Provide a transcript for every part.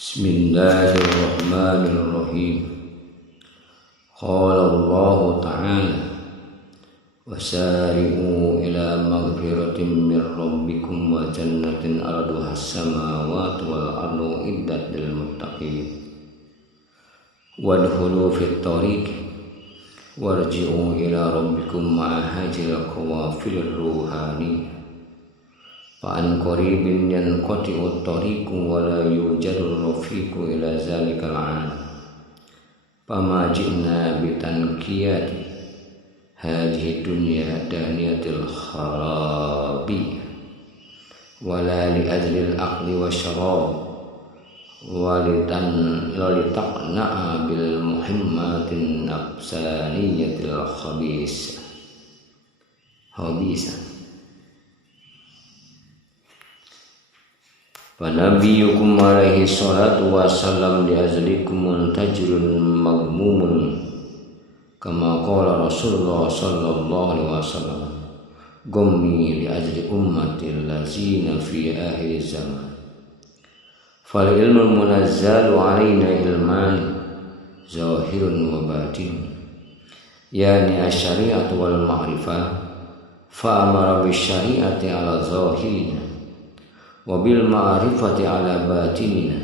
Bismillahirrahmanirrahim. Qala Allah Ta'ala wasari'u ila maghfiratin min rabbikum wa jannatin arduha as-samawati wal ardu iddat lil muttaqin wadkhulu fit tariq warji'u ila rabbikum ma'ahajil qawafil ruhani fa'an qaribin yanqati'u at-tariqu wa la yujadu rafiqu ila zalikal 'alam fama ji'na bitankiyati hadhihi dunya daniyatil kharabi wa la li ajlil aqli wa syarab wa litaqna'a bil muhimmatin nafsaniyatil khabisa. Fanabiyukum alaihi salatu wassalam li azlikum tajrun magmumun kama qala Rasulullah sallallahu alaihi wasallam gummi li ajli ummatil lazina fi akhir zaman fal ilmu munazzalu alaina ilman zahirun wa batin yani asy-syari'atu wal ma'rifah fa amara bisyari'ati ala zahirina wabil ma'rifati ala batinina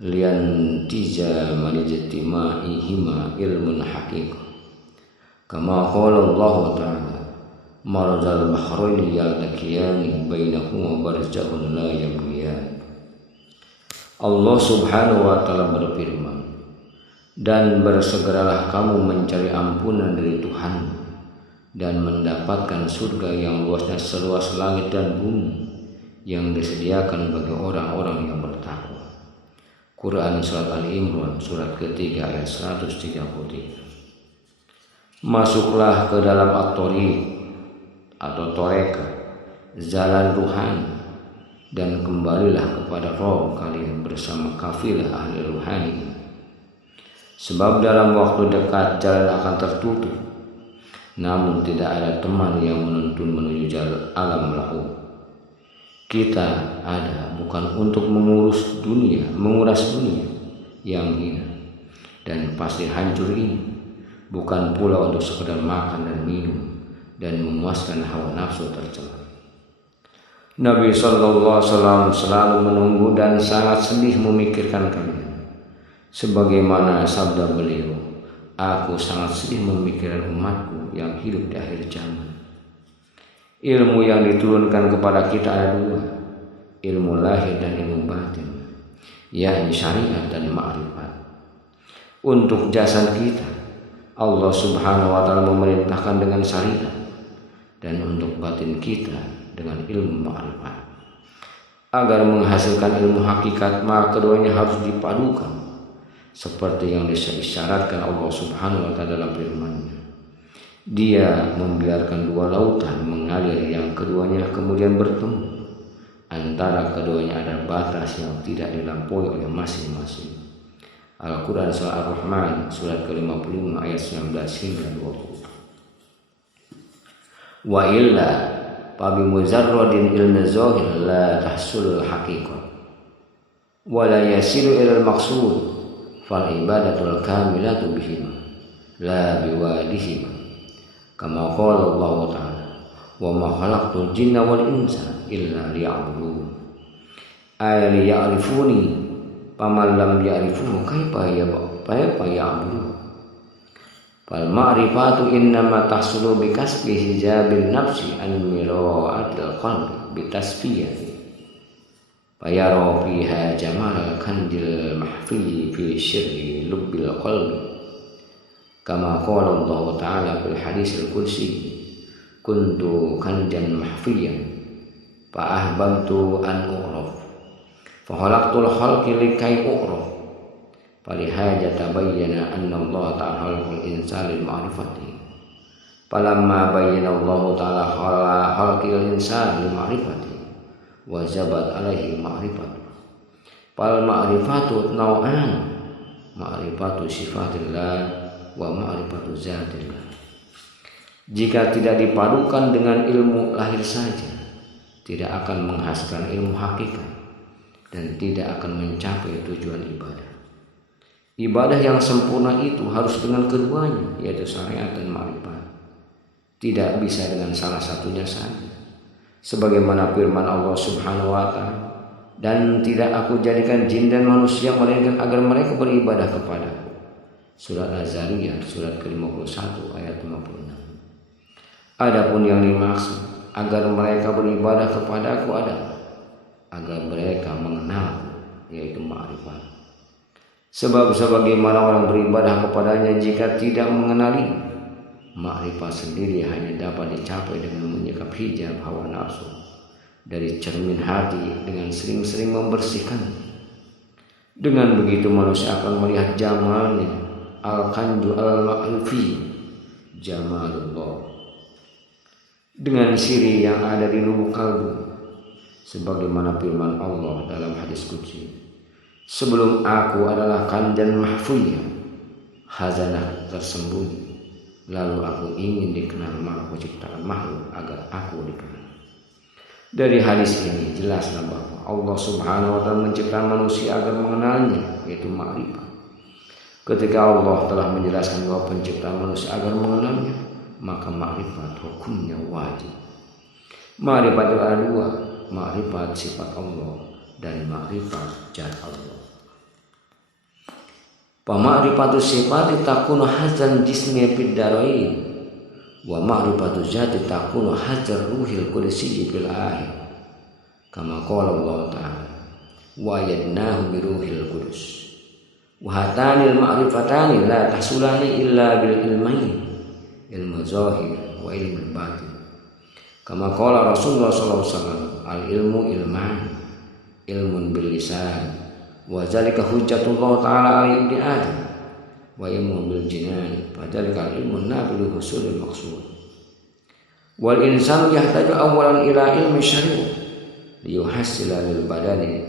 liantija manijtima'ihima ilmun haqiqah kama qala Allah ta'ala marajal bahraini yaltaqiyani bainahuma barzakhun la yabghiyan. Allah subhanahu wa ta'ala berfirman, dan bersegeralah kamu mencari ampunan dari Tuhan dan mendapatkan surga yang luasnya seluas langit dan bumi yang disediakan bagi orang-orang yang bertakwa. Quran Surat Al-Imran surat ketiga ayat 133. Masuklah ke dalam at-thariq atau toreka, jalan ruhani, dan kembalilah kepada Rabb kalian bersama kafilah ahli ruhani. Sebab dalam waktu dekat jalan akan tertutup, namun tidak ada teman yang menuntun menuju jalan alam lahum. Kita ada bukan untuk menguras dunia yang hina dan pasti hancur ini, bukan pula untuk sekedar makan dan minum dan memuaskan hawa nafsu tercela. Nabi sallallahu alaihi wasallam selalu menunggu dan sangat sedih memikirkan kalian. Sebagaimana sabda beliau, aku sangat sedih memikirkan umatku yang hidup di akhir zaman. Ilmu yang diturunkan kepada kita ada dua, ilmu lahir dan ilmu batin, yakni syariat dan ma'rifat. Untuk jasad kita, Allah subhanahu wa ta'ala memerintahkan dengan syariat, dan untuk batin kita dengan ilmu ma'rifat. Agar menghasilkan ilmu hakikat, maka keduanya harus dipadukan seperti yang disyaratkan Allah subhanahu wa ta'ala dalam firman-Nya. Dia membiarkan dua lautan mengalir yang keduanya kemudian bertemu. Antara keduanya ada batas yang tidak dilampaui oleh masing-masing. Al-Quran Surah Ar-Rahman surat ke-55 ayat 19 hingga 20. Wa illa fabi muzarradin ilmi zahir la tahsulul haqiqah wa la yasilu ilal maqsud fal ibadatul kamilatu bihima la biwadihima kama qala Allah ta'ala wa ma khalaqtul jinna wal insa illa liya'budun ay liya'rifuni faman lam ya'rifuhu kaifa ya'budun fal ma'rifatu innama tahsulu bi kasbi hijabin nafsi an mira'atil qalbi bi tasfiyati fayara fiha jamal kanjil mahfi fi sirri lubbil qalbi kama qala Allah ta'ala fil hadisil qudsi kuntu kanjan mahfiyan fa ahbabtu an u'raf fa khalaqtul khalqi likai u'raf falihaja tabayyana anna Allah ta'ala khalaqal insana lil ma'rifati falamma bayyana Allah ta'ala khalaqal insana lil ma'rifati wajabat alaihi ma'rifatu fal ma'rifatu naw'an ma'rifatu sifatillah wa ma'rifatu zatillah. Jika tidak dipadukan dengan ilmu lahir saja, tidak akan menghasilkan ilmu hakikat. dan tidak akan mencapai tujuan ibadah. Ibadah yang sempurna itu harus dengan keduanya, yaitu syariat dan ma'rifat. Tidak bisa dengan salah satunya saja. Sebagaimana firman Allah Subhanahu wa taala, dan tidak aku jadikan jin dan manusia melainkan agar mereka beribadah kepadaku. Surat Az-Zariyat surat ke-51 ayat 56. Adapun yang dimaksud agar mereka beribadah kepadaku adalah agar mereka mengenalku, yaitu ma'rifat. Sebab sebagaimana orang beribadah kepadanya jika tidak mengenali, ma'rifat sendiri hanya dapat dicapai dengan menyekap hijab hawa nafsu dari cermin hati dengan sering-sering membersihkan. Dengan begitu manusia akan melihat jamalnya, al-kanju al-ma'rufi, jamalullah, dengan siri yang ada di lubuk kalbu. Sebagaimana firman Allah dalam hadis qudsi, sebelum aku adalah kanjan mahfuyah, khazanah tersembunyi, lalu aku ingin dikenal Maha Penciptaan makhluk agar aku dikenal. Dari hadis ini jelaslah bahwa Allah Subhanahu wa taala menciptakan manusia agar mengenalnya, yaitu ma'rifat. Ketika Allah telah menjelaskan bahwa penciptaan manusia agar mengenalnya, maka ma'rifat hukumnya wajib. Ma'rifat itu ada dua, ma'rifat sifat Allah dan ma'rifat zat Allah. Ma'rifatu sifati takunu hazan jismi fid darain, wa ma'rifatu zati takunu hazar ruhil qudsi fil akhir. Kama qala Allah ta'ala, wa yadnahu bi ruhil qudus. Wa hatanil ma'rifatani la tahsulani illa bil ilmain, ilmu zahir wa ilmu batin. Kama qala Rasulullah sallallahu alaihi wasallam, al ilmu ilman, ilmun bil lisan, wa zalika hujjatullah ta'ala ala ibni adam, wa ilmu bil jinan, fa zalika ilmun nabil husulil maqsud. Wal insanu yahtaju awalan ila ilmi syari'ah liyuhassila lil badani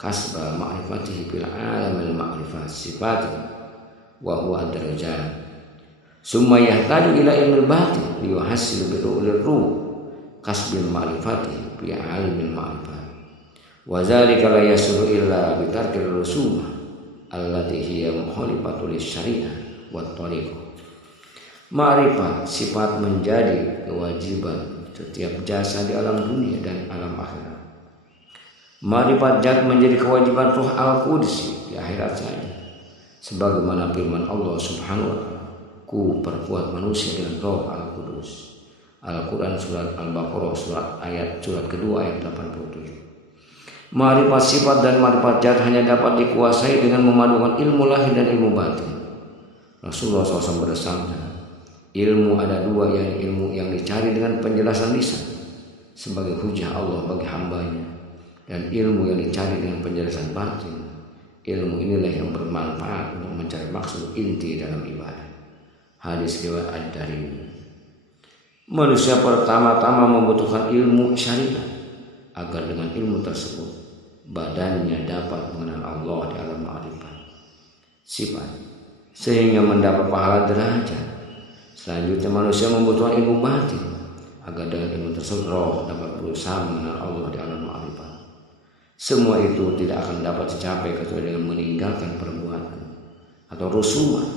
kasba ma'rifatihi fil alamil ma'rifat sifati wa huwa ad-darajat. Summa yahtaju ila ilmil batin liyuhassilu bi ru'lir ruh kasbil ma'rifatihi fi alimil ma'rifat. Wa zalika la yasulu illa bi tarkil rusumah allati hiya mukhalifatul syariah wa thariqah. Ma'rifat sifat menjadi kewajiban setiap jasa di alam dunia dan alam akhirat. Ma'rifat zat menjadi kewajiban ruh al-qudsi di akhirat saja. Sebagaimana firman Allah Subhanahu wa taala, ku perkuat manusia dengan roh al-qudus. Al-Quran surat Al-Baqarah surat kedua ayat 87. Ma'rifat sifat dan ma'rifat zat hanya dapat dikuasai dengan memadukan ilmu lahir dan ilmu batin. Rasulullah SAW bersabda, ilmu ada dua, yaitu ilmu yang dicari dengan penjelasan lisan sebagai hujah Allah bagi hambanya, dan ilmu yang dicari dengan penjelasan batin. Ilmu inilah yang bermanfaat untuk mencari maksud inti dalam ibadah. Hadis riwayat Ad-Darimi. Manusia pertama-tama membutuhkan ilmu syariat agar dengan ilmu tersebut badannya dapat mengenal Allah di alam ma'rifat sifat sehingga mendapat pahala derajat. Selanjutnya manusia membutuhkan ilmu batin agar dengan ilmu tersebut roh dapat berusaha mengenal Allah di alam ma'rifat. Semua itu tidak akan dapat dicapai kecuali dengan meninggalkan perbuatan atau rusumah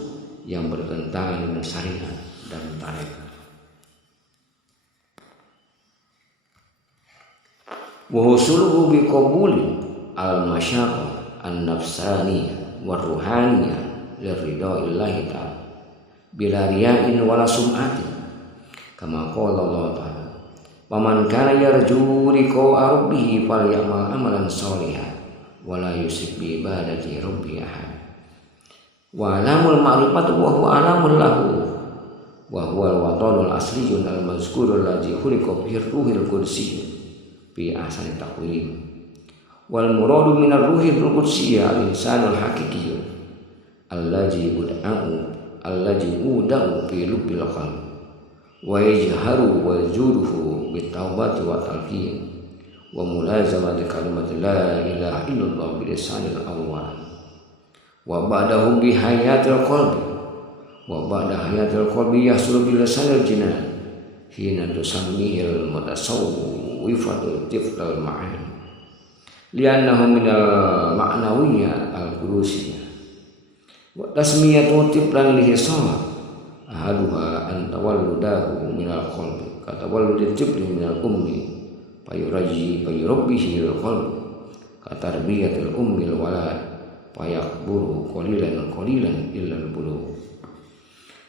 yang bertentangan dengan syariat dan tarekat. Wa husuluhu bi qabuli al-masyaqah an-nafsaniyah wa ruhaniyah liridaillahi ta'ala bila riya'in wala sum'atin, kama qala Allah ta'ala, wa man kana yarju liqa'a rabbih falyamal amalan sholihan wa la yusyrik bi ibadati rabbih ahad. Wa alamul ma'rifatu wa huwa alamul lahu wa huwa al-watanul asliyun al-mazkurul ladzi khuliqa bihi ruhul qudsi fi ahsani taqwim. Wal muradu minar ruhil qudsiyya al-insanul haqiqiyyah allazi uda'u fi lubbil qalb wa yajharu wa yajuruhu bit taubati wa talqin wa mulazamati kalimati la ilaha illallah bi lisanil awwal wa ba'dahu bi hayatil qalbi wa ba'da hayatil qalbi yahsul bil lisanil jinan hina tusammihil mutasawwifatu tiftal ma'ani. li'annahu minal ma'nawiyya al-qudusiyya wa tasmiyatu tiblan lihisah ahaduha an tawalludahu minal qalbi kata tawalludit tibli minal ummi fayurabbihi al-qalbi kata tarbiyatil ummil walad fayakburu qalilan illal bulugh.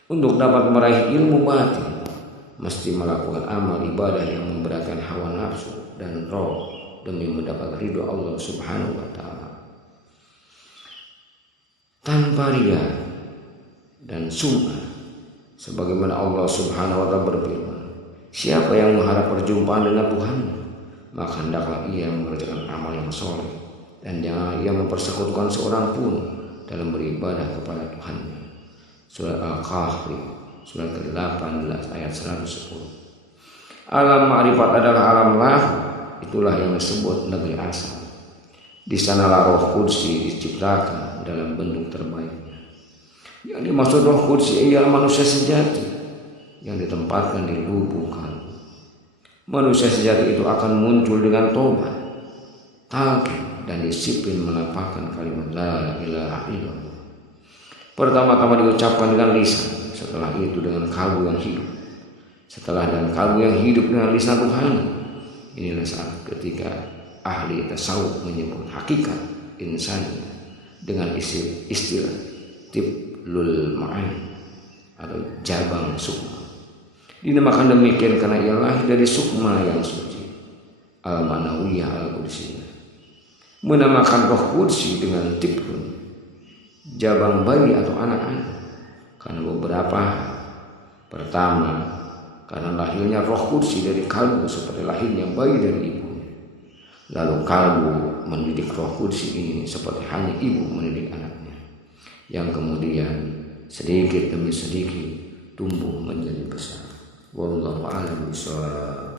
Untuk dapat meraih ilmu batin mesti melakukan amal ibadah yang memberatkan hawa nafsu dan roh demi mendapat ridho Allah Subhanahu wa taala. Tanpa riya dan sum'ah, sebagaimana Allah Subhanahu wa taala berfirman, siapa yang mengharap perjumpaan dengan Tuhan, maka hendaklah ia mengerjakan amal yang soleh dan jangan ia mempersekutukan seorang pun dalam beribadah kepada Tuhannya. Surat Al-Kahfi surat ke-18 ayat 110. Alam ma'rifat adalah alam lahu, itulah yang disebut negeri asal. Di sanalah roh kudsi diciptakan dalam bentuk terbaiknya. Yang dimaksud roh kudsi ialah manusia sejati yang ditempatkan di lubuk kalbu. Manusia sejati itu akan muncul dengan tobat, taqwa dan disiplin melafalkan kalimat la ilaha illallah. Pertama-tama diucapkan dengan lisan, setelah itu dengan kalbu yang hidup, setelah dengan kalbu yang hidup dengan lisan rohani. Inilah saat ketika ahli tasawuf menyebut hakikat insani dengan istilah tiblul ma'ani atau jabang sukma. Dinamakan demikian karena ia lahir dari sukma yang suci, al-manawiyah al-qudsiyah. Menamakan roh kudsi dengan tiblun, jabang bayi atau anak-anak, karena beberapa hal. Pertama, karena lahirnya roh kudsi dari kalbu seperti lahirnya bayi dari ibunya. Lalu kalbu mendidik roh kudsi ini seperti hanya ibu mendidik anaknya, yang kemudian sedikit demi sedikit tumbuh menjadi besar. Wallahu a'lam bishawab.